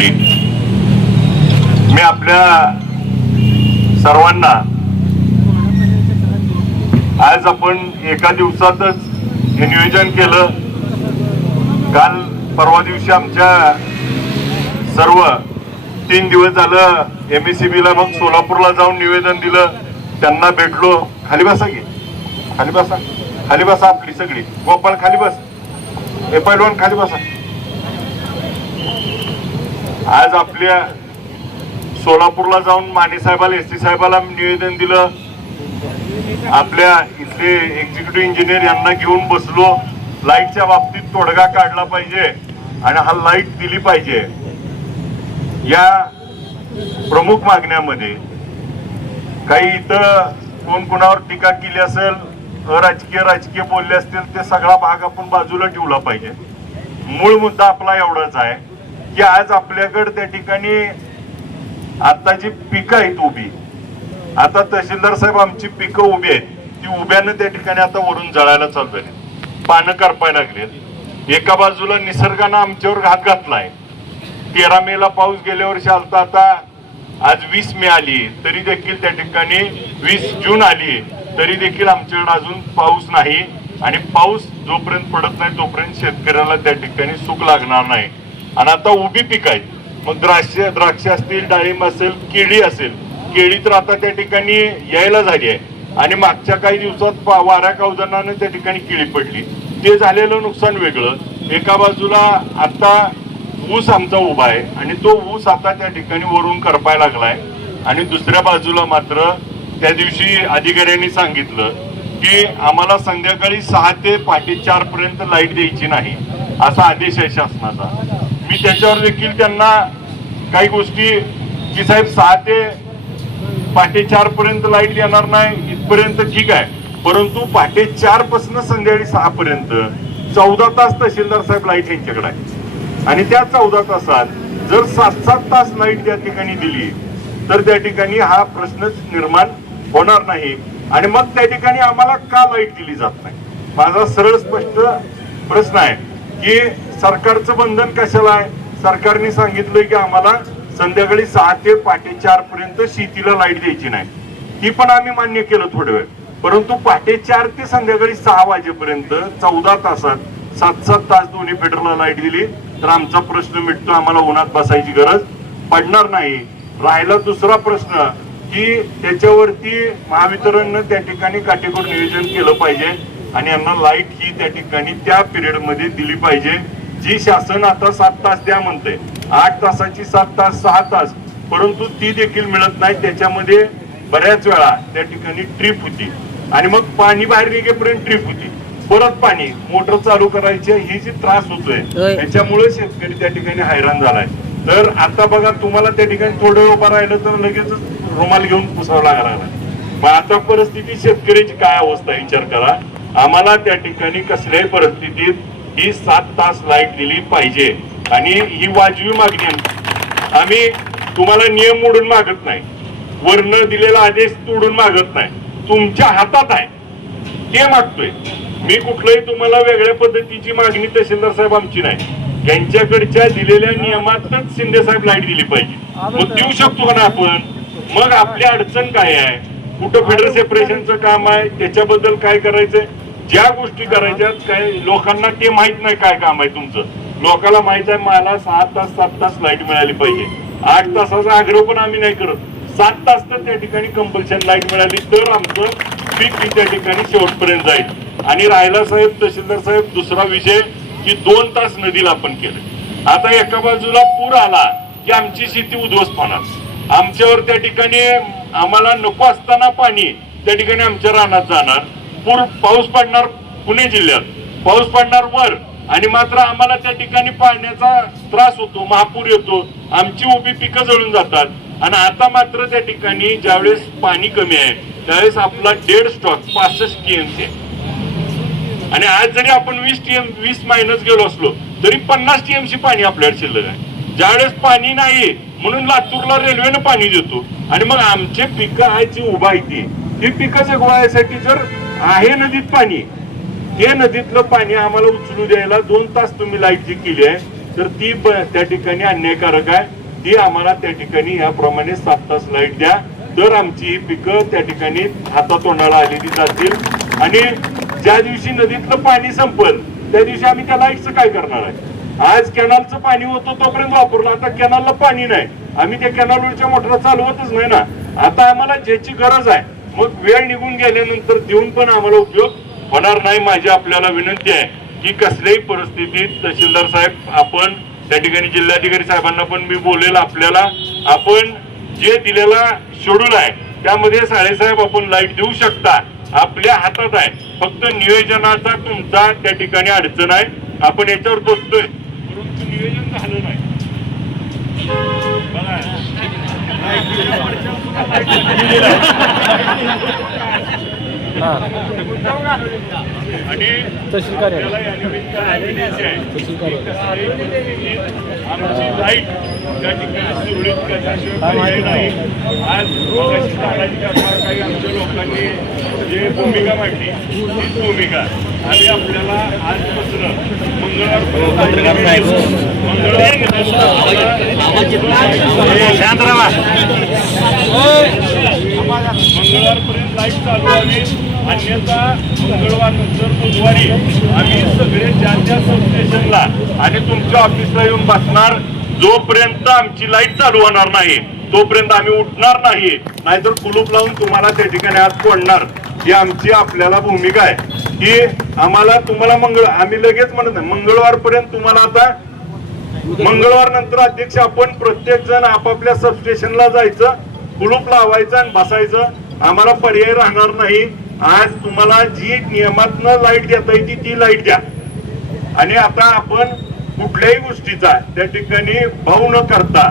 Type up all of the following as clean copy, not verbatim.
शेतकरी, मी आपल्या सर्वांना आज आपण एका दिवसातच हे नियोजन केलं. काल परवा दिवशी आमच्या सर्व 3 दिवस झालं MSCB ला मग सोलापूरला जाऊन निवेदन दिलं, त्यांना भेटलो. खाली बसा की, खाली बसा, खाली बसा. आपली सगळी गोपाल खाली बस, पहिलवान खाली बसा. आज आपल्या सोलापूरला जाऊन माने साहेबाला, ST साहेबाला निवेदन दिलं. आपल्या इथले एक्झिक्युटिव्ह इंजिनियर यांना घेऊन बसलो. लाईटच्या बाबतीत तोडगा काढला पाहिजे आणि हा लाईट दिली पाहिजे. या प्रमुख मागण्यामध्ये काही इथं कोण कोणावर टीका केली असेल, अराजकीय राजकीय बोलले असतील, ते सगळा भाग आपण बाजूला ठेवला पाहिजे. मूळ मुद्दा आपला एवढाच आहे की आज आपल्याकडे त्या ठिकाणी आता जी पिकं आहेत उभी, आता तहसीलदार साहेब आमची पिकं उभी आहेत, ती उभ्यानं त्या ठिकाणी आता वरून जळायला चालू झाली, पानं करपायला लागले. एका बाजूला निसर्गानं आमच्यावर घात घातलाय. 13 मेला पाऊस गेल्या वर्षी आलता, आता आज 20 मे आली तरी देखील त्या ठिकाणी 20 जून आली तरी देखील आमच्याकडे अजून पाऊस नाही. आणि पाऊस जोपर्यंत पडत नाही तोपर्यंत शेतकऱ्याला त्या ठिकाणी सुख लागणार नाही. आणि आता उभी पीक आहेत, मग द्राक्ष असतील, डाळिंब असेल, केळी असेल. केळी तर आता त्या ठिकाणी यायला झाली आहे आणि मागच्या काही दिवसात वाऱ्या कावदानानं त्या ठिकाणी केळी पडली. ते झालेलं नुकसान वेगळं. एका बाजूला आता ऊस आमचा उभा आहे आणि तो ऊस आता त्या ठिकाणी वरून करपायला लागलाय. आणि दुसऱ्या बाजूला मात्र त्या दिवशी अधिकाऱ्यांनी सांगितलं की आम्हाला संध्याकाळी 6 ते पहाटे 4 पर्यंत लाईट द्यायची नाही, असा आदेश आहे शासनाचा. मी त्याच्यावर देखील त्यांना काही गोष्टी की साहेब 6 ते पहाटे 4 पर्यंत लाईट देणार नाही इथपर्यंत ठीक आहे, परंतु पहाटे 4 पासून संध्याकाळी 6 पर्यंत 14 तास तहसीलदार साहेब लाईट यांच्याकडे आहे. आणि त्या 14 तासात जर 7-7 तास लाईट त्या ठिकाणी दिली तर त्या ठिकाणी हा प्रश्नच निर्माण होणार नाही. आणि मग त्या ठिकाणी आम्हाला का लाईट दिली जात नाही? माझा सरळ स्पष्ट प्रश्न आहे की सरकारचं बंधन कशाला आहे? सरकारने सांगितलं की आम्हाला संध्याकाळी 6 ते पहाटे 4 पर्यंत शेतीला लाईट द्यायची नाही. ही पण आम्ही मान्य केलं थोडे वेळ, परंतु पहाटे 4 ते संध्याकाळी 6 वाजेपर्यंत 14 तासात 7-7 तास दोन्ही फेडरला लाईट दिली तर आमचा प्रश्न मिटतो, आम्हाला उन्हात बसायची गरज पडणार नाही. राहिला दुसरा प्रश्न की त्याच्यावरती महावितरणनं त्या ठिकाणी काटेकोर नियोजन केलं पाहिजे आणि यांना लाईट ही त्या ठिकाणी त्या पिरियड मध्ये दिली पाहिजे. जी शासन आता 7 तास द्या म्हणते, 8 तासाची 7 तास 6 तास, परंतु ती देखील मिळत नाही. त्याच्यामध्ये बऱ्याच वेळा त्या ठिकाणी ट्रिप होती आणि मग पाणी बाहेर निघेपर्यंत ट्रिप होती, परत पाणी मोटर चालू करायची, ही जी त्रास होतोय त्याच्यामुळे शेतकरी त्या ठिकाणी हैराण झालाय. तर आता बघा तुम्हाला त्या ठिकाणी थोडं उभं राहिलं तर लगेच रुमाल घेऊन पुसावं लागणार. मग आता परिस्थिती शेतकऱ्याची काय अवस्था विचार करा. आम्हाला त्या ठिकाणी कसल्याही परिस्थितीत ही 7 तास लाईट दिली पाहिजे आणि ही वाजवी मागणी आहे. आम्ही तुम्हाला नियम मोडून मागत नाही, वर्ण दिलेला आदेश तोडून मागत नाही, तुमच्या हातात आहे ते मागतोय. मी कुठलंही तुम्हाला वेगळ्या पद्धतीची मागणी तहसीलदार साहेब आमची नाही, यांच्याकडच्या दिलेल्या नियमातच शिंदे साहेब लाईट दिली पाहिजे. मग देऊ शकतो का ना आपण? मग आपली अडचण काय आहे? कुठं फेडरल सेपरेशनचं काम आहे, त्याच्याबद्दल काय करायचंय, ज्या गोष्टी करायच्यात काय लोकांना ते माहित नाही काय काम आहे तुमचं. लोकांना माहित आहे मला 6 तास 7 तास लाईट मिळाली पाहिजे. 8 तासाचा आग्रह पण आम्ही नाही करत, 7 तास तर त्या ठिकाणी कंपल्शन लाईट मिळाली तर आमचं पीक त्या ठिकाणी शेवटपर्यंत जाईल. आणि राहिला साहेब तहसीलदार साहेब दुसरा विषय की 2 तास नदीला आपण केलं. आता एका बाजूला पूर आला की आमची शेती उद्ध्वस्त होणार, आमच्यावर त्या ठिकाणी आम्हाला नको असताना पाणी त्या ठिकाणी आमच्या रानात जाणार. पाऊस पडणार पुणे जिल्ह्यात, पाऊस पडणार वर आणि मात्र आम्हाला त्या ठिकाणी पाण्याचा त्रास होतो, महापूर येतो, आमची उभी पिकं जळून जातात. आणि आता मात्र त्या ठिकाणी ज्यावेळेस पाणी कमी आहे त्यावेळेस आपला डेड स्टॉक 65 TMC आहे. आणि आज जरी आपण 20 मायनस गेलो असलो तरी 50 TMC पाणी आपल्याकडे शिल्लक आहे. ज्यावेळेस पाणी नाही म्हणून लातूरला रेल्वेनं पाणी देतो आणि मग आमचे पिकं आहे जी उभा येते ती पिकं जगवायसाठी जर आहे नदीत पाणी, ते नदीतलं पाणी आम्हाला उचलू द्यायला 2 तास तुम्ही लाईट जी केली आहे तर ती त्या ठिकाणी अन्यायकारक आहे. ती आम्हाला त्या ठिकाणी याप्रमाणे 7 तास लाईट द्या, तर आमची ही पिकं त्या ठिकाणी हातातोंडाला आलेली जातील. आणि ज्या दिवशी नदीतलं पाणी संपल त्या दिवशी आम्ही त्या लाईटचं काय करणार आहे? आज कॅनलचं पाणी होतं तोपर्यंत वापरलं, आता कॅनलला पाणी नाही, आम्ही त्या कॅनलवरच्या मोटरा चालवतच नाही ना. आता आम्हाला ज्याची गरज आहे, मग वेळ निघून गेल्यानंतर देऊन पण आम्हाला उपयोग होणार नाही. माझी आपल्याला विनंती आहे की कसल्याही परिस्थितीत तहसीलदार साहेब, आपण त्या ठिकाणी जिल्हाधिकारी साहेबांना पण मी बोलेल, आपल्याला आपण जे दिलेला शेड्यूल आहे त्यामध्ये साहेब आपण लाईट देऊ शकता, आपल्या हातात आहे. फक्त नियोजनाचा तुमचा त्या ठिकाणी अडचण आहे. आपण याच्यावर बसतोय परंतु नियोजन झालं नाही. आणि आपल्याला या निमित्त आमची लाईट त्या ठिकाणी सुरळीत करण्याशिवाय नाही. आज काही आमच्या लोकांनी जे भूमिका मांडली तीच भूमिका आम्ही आपल्याला आजपासून मंगळवारपर्यंत लाईट चालू व्हावी. अन्यथा मंगळवार नंतर बुधवारी आम्ही सगळे ज्या सबस्टेशनला आणि तुमच्या ऑफिसला येऊन बसणार. जोपर्यंत आमची लाईट चालू होणार नाही तोपर्यंत आम्ही उठणार नाही, नाहीतर कुलूप लावून तुम्हाला त्या ठिकाणी आज सोडणार. ही आमची आपल्याला भूमिका आहे की आम्हाला तुम्हाला आम्ही लगेच म्हणत नाही, मंगळवारपर्यंत तुम्हाला आता मंगळवार नंतर अध्यक्ष आपण प्रत्येक जण आपापल्या सबस्टेशनला जायचं, कुलूप लावायचं आणि बसायचं. आम्हाला पर्याय राहणार नाही. आज तुम्हाला जी नियमातनं लाईट देता येते ती लाईट द्या. आणि आता आपण कुठल्याही गोष्टीचा त्या ठिकाणी भाव न करता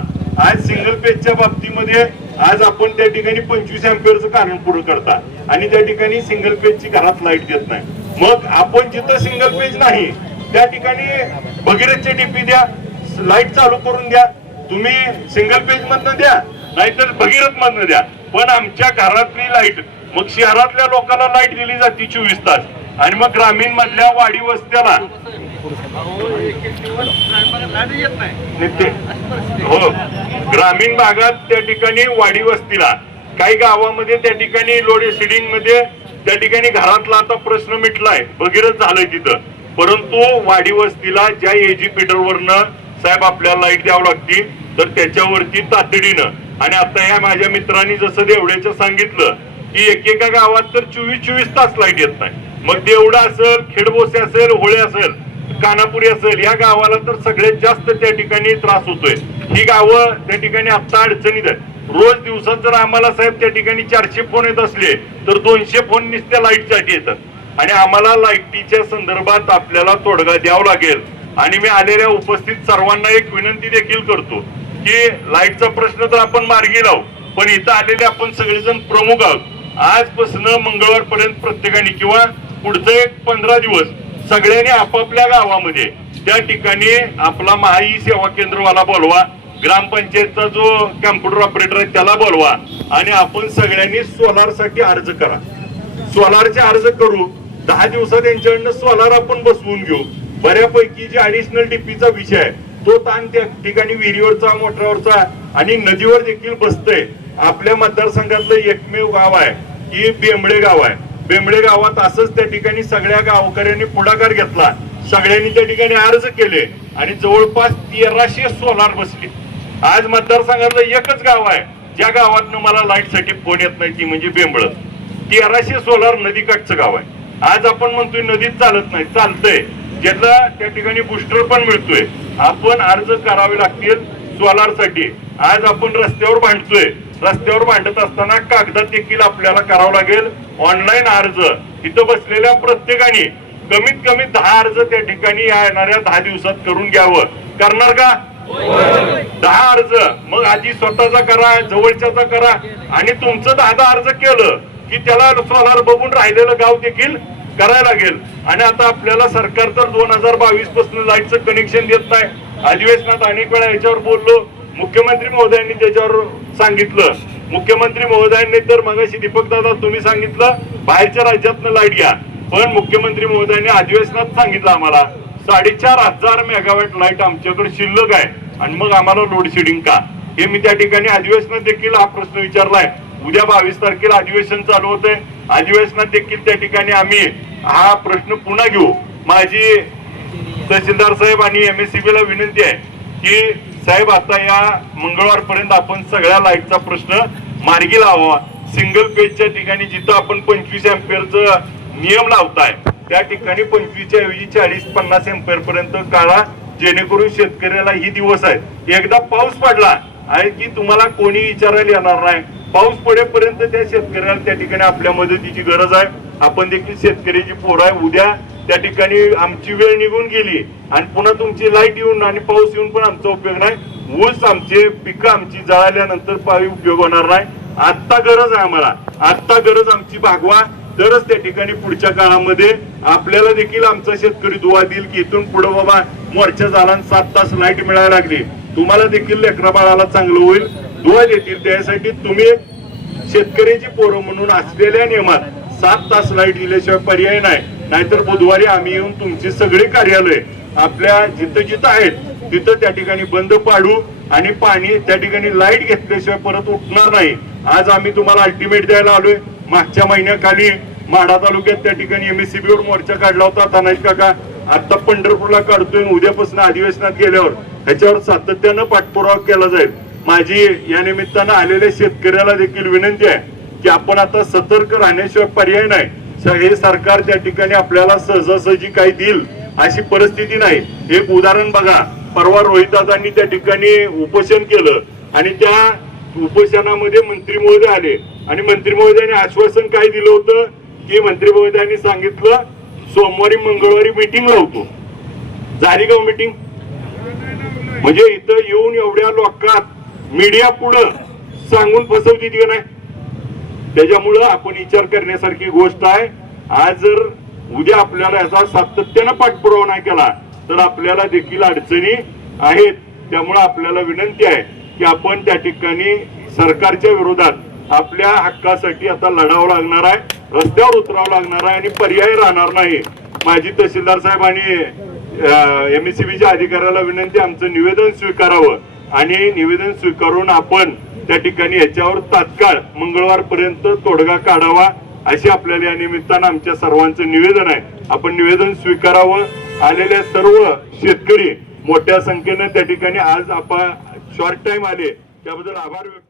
आज सिंगल पेजच्या बाबतीमध्ये आज आपण त्या ठिकाणी 25 अँपिअरचं कारण पुढे करता आणि त्या ठिकाणी सिंगल पेजची घरात लाईट देत नाही. मग आपण जिथं सिंगल पेज नाही त्या ठिकाणी भगीरथची डीपी द्या, लाईट चालू करून द्या. तुम्ही सिंगल पेज मधनं द्या नाहीतर भगीरथ मधनं द्या, पण आमच्या घरातली लाईट, मग शहरातल्या लोकांना लाईट दिली जाते 24 तास आणि मग ग्रामीण मधल्या वाडी वस्त्याला हो, ग्रामीण भागात त्या ठिकाणी वाडी वस्तीला काही गावामध्ये त्या ठिकाणी लोड शेडिंग मध्ये त्या ठिकाणी घरातला आता प्रश्न मिटलाय, भगीरथ झालंय तिथं. परंतु वाडी वस्तीला ज्या एजीपीटर वरनं साहेब आपल्याला लाईट द्यावं लागती तर त्याच्यावरती तातडीनं. आणि आता ह्या माझ्या मित्रांनी जसं देवड्याचं सांगितलं की एकेका गावात तर 24 तास लाईट येत नाही. मग देवडा असेल, खेडबोसे असेल, होळे असेल, कानापुरी असेल, या गावाला तर सगळ्यात जास्त त्या ठिकाणी त्रास होतोय. ही गावं त्या ठिकाणी आता अडचणीत आहेत. रोज दिवसात जर आम्हाला साहेब त्या ठिकाणी 400 फोन येत असले तर 200 फोन नुसत्या लाईटसाठी येतात. आणि आम्हाला लाईटीच्या संदर्भात आपल्याला तोडगा द्यावा लागेल. आणि मी आलेल्या उपस्थित सर्वांना एक विनंती देखील करतो की लाईटचा प्रश्न तर आपण मार्गी लावू, पण इथं आलेले आपण सगळेजण प्रमुख आहोत. आजपासून मंगळवारपर्यंत प्रत्येकाने किंवा पुढचे 15 दिवस सगळ्यांनी आपापल्या गावामध्ये त्या ठिकाणी आपला महाई सेवा केंद्रवाला बोलवा, ग्रामपंचायतचा जो कॅम्प्युटर ऑपरेटर आहे त्याला बोलवा आणि आपण सगळ्यांनी सोलार साठी अर्ज करा. सोलारचे अर्ज करू, 10 दिवसात त्यांच्याकडनं सोलार आपण बसवून घेऊ. बऱ्यापैकी जे ऍडिशनल डीपीचा विषय आहे तो ताण त्या ठिकाणी विहिरीवरचा, मोटरावरचा आणि नदीवर देखील बसतंय. आपल्या मतदारसंघातलं एकमेव गाव आहे की बेंबळे गाव आहे. बेंबळे गावात असंच त्या ठिकाणी सगळ्या गावकऱ्यांनी पुढाकार घेतला, सगळ्यांनी त्या ठिकाणी अर्ज केले आणि जवळपास 1300 सोलार बसले. आज मतदारसंघातलं एकच गाव आहे ज्या गावातनं मला लाईट साठी फोन येत नाही, ती म्हणजे बेंबळ. 1300 सोलार नदीकाठचं गाव आहे. आज आपण म्हणतोय नदीत चालत नाही, चालतंय, ज्याला त्या ठिकाणी बुस्टर पण मिळतोय. आपण अर्ज करावे लागतील सोलार साठी. आज आपण रस्त्यावर भांडतोय, रस्त्यावर भांडत असताना कागदात देखील आपल्याला करावं लागेल ऑनलाईन अर्ज. इथं बसलेल्या प्रत्येकाने कमीत कमी 10 अर्ज त्या ठिकाणी येणाऱ्या 10 दिवसात करून घ्यावं. करणार का? 10 अर्ज. मग आधी स्वतःचा करा, जवळच्याचा करा आणि तुमचं 10 अर्ज केलं की त्याला सोलार बघून राहिलेलं गाव देखील करायला लागेल. आणि आता आपल्याला सरकार तर 2022 पासून लाईटचं कनेक्शन देत नाही. अधिवेशनात अनेक वेळा याच्यावर बोललो, मुख्यमंत्री महोदयांनी त्याच्यावर सांगितलं. मुख्यमंत्री महोदयांनी तर मगाशी दीपक दादा तुम्ही सांगितलं बाहेरच्या राज्यातनं लाईट घ्या, पण मुख्यमंत्री महोदयांनी अधिवेशनात सांगितलं आम्हाला 4,500 मेगावॅट लाईट आमच्याकडे शिल्लक आहे आणि मग आम्हाला लोड शेडिंग का? हे मी त्या ठिकाणी अधिवेशनात देखील हा प्रश्न विचारलाय. उद्या 22 तारखेला अधिवेशन चालू होतंय. अधिवेशनात देखील त्या ठिकाणी आम्ही हा प्रश्न पुन्हा घेऊ. माझी तहसीलदार साहेब आणि MSCB ला विनंती आहे की साहेब आता या मंगळवारपर्यंत आपण सगळ्या लाईटचा प्रश्न मार्गी लावा. सिंगल पेजच्या ठिकाणी जिथं आपण 25 अँपिअरचा नियम लावताय त्या ठिकाणी 25च्या ऐवजी 40-50 अँपिअर पर्यंत काढा, जेणेकरून शेतकऱ्याला ही दिवस आहेत. एकदा पाऊस पडला आहे की तुम्हाला कोणी विचारायला येणार नाही. पाऊस पडेपर्यंत त्या शेतकऱ्याला त्या ठिकाणी आपल्या मदतीची गरज आहे. आपण देखील शेतकऱ्याची पोर आहे. उद्या त्या ठिकाणी आमची वेळ निघून गेली आणि पुन्हा तुमची लाईट येऊन आणि पाऊस येऊन पण आमचा उपयोग नाही. ऊस आमचे पिकं आमची जळाल्यानंतर पावी उपयोग होणार नाही. आत्ता गरज आहे आम्हाला, आत्ता गरज आमची भागवा, तरच त्या ठिकाणी पुढच्या काळामध्ये आपल्याला देखील आमचा शेतकरी दुवा देईल की इथून पुढे बाबा मोर्चा झाला 7 तास लाईट मिळायला लागली, तुम्हाला देखील लेकरा बाळाला चांगलं होईल, दुवा देतील. त्यासाठी तुम्ही शेतकऱ्याची पोरं म्हणून असलेल्या नियमात 7 तास लाईट दिल्याशिवाय पर्याय नाही. नाहीतर बुधवारी आम्ही येऊन तुमची सगळी कार्यालय आपल्या जिथं जिथं आहेत तिथं त्या ठिकाणी बंद पाडू आणि पाणी त्या ठिकाणी लाईट घेतल्याशिवाय परत उठणार नाही. आज आम्ही तुम्हाला अल्टिमेट द्यायला आलोय. मागच्या महिन्याखाली माढा तालुक्यात त्या ठिकाणी MSCB वर मोर्चा काढला होता तानाजी काका. आता पंढरपूरला काढतोय. उद्यापासून अधिवेशनात गेल्यावर ह्याच्यावर सातत्यानं पाठपुरावा केला जाईल. माझी या निमित्तानं आलेल्या शेतकऱ्याला देखील विनंती आहे की आपण आता सतर्क राहण्याशिवाय पर्याय नाही. हे सरकार त्या ठिकाणी आपल्याला सहजासहजी काही देईल अशी परिस्थिती नाही. एक उदाहरण बघा, परवा रोहितदादांनी त्या ठिकाणी उपोषण केलं आणि त्या उपोषणामध्ये मंत्री महोदय आले आणि मंत्री महोदयांनी आश्वासन काय दिलं होतं की मंत्री महोदयांनी सांगितलं सोमवारी मंगळवारी मीटिंग लावतो. झाली का मीटिंग? म्हणजे इथं येऊन एवढ्या लोकात मीडिया पुढं सांगून फसवती का नाही? त्याच्यामुळं आपण विचार करण्यासारखी गोष्ट आहे. आज जर उद्या आपल्याला याचा सातत्यानं पाठपुरावा नाही केला तर आपल्याला देखील अडचणी आहेत. त्यामुळे आपल्याला विनंती आहे की आपण त्या ठिकाणी सरकारच्या विरोधात आपल्या हक्कासाठी आता लढावं लागणार आहे, रस्त्यावर उतरावं लागणार आहे आणि पर्याय राहणार नाही. माझी तहसीलदार साहेब आणि MSCBच्या अधिकाऱ्याला विनंती, आमचं निवेदन स्वीकारावं आणि निवेदन स्वीकारून आपण त्या ठिकाणी याच्यावर तात्काळ मंगळवारपर्यंत तोडगा काढावा अशी आपल्याला या निमित्तानं आमच्या सर्वांचं निवेदन आहे. आपण निवेदन स्वीकारावं. आलेल्या सर्व शेतकरी मोठ्या संख्येनं त्या ठिकाणी आज आपण शॉर्ट टाइम आले त्याबद्दल आभार व्यक्त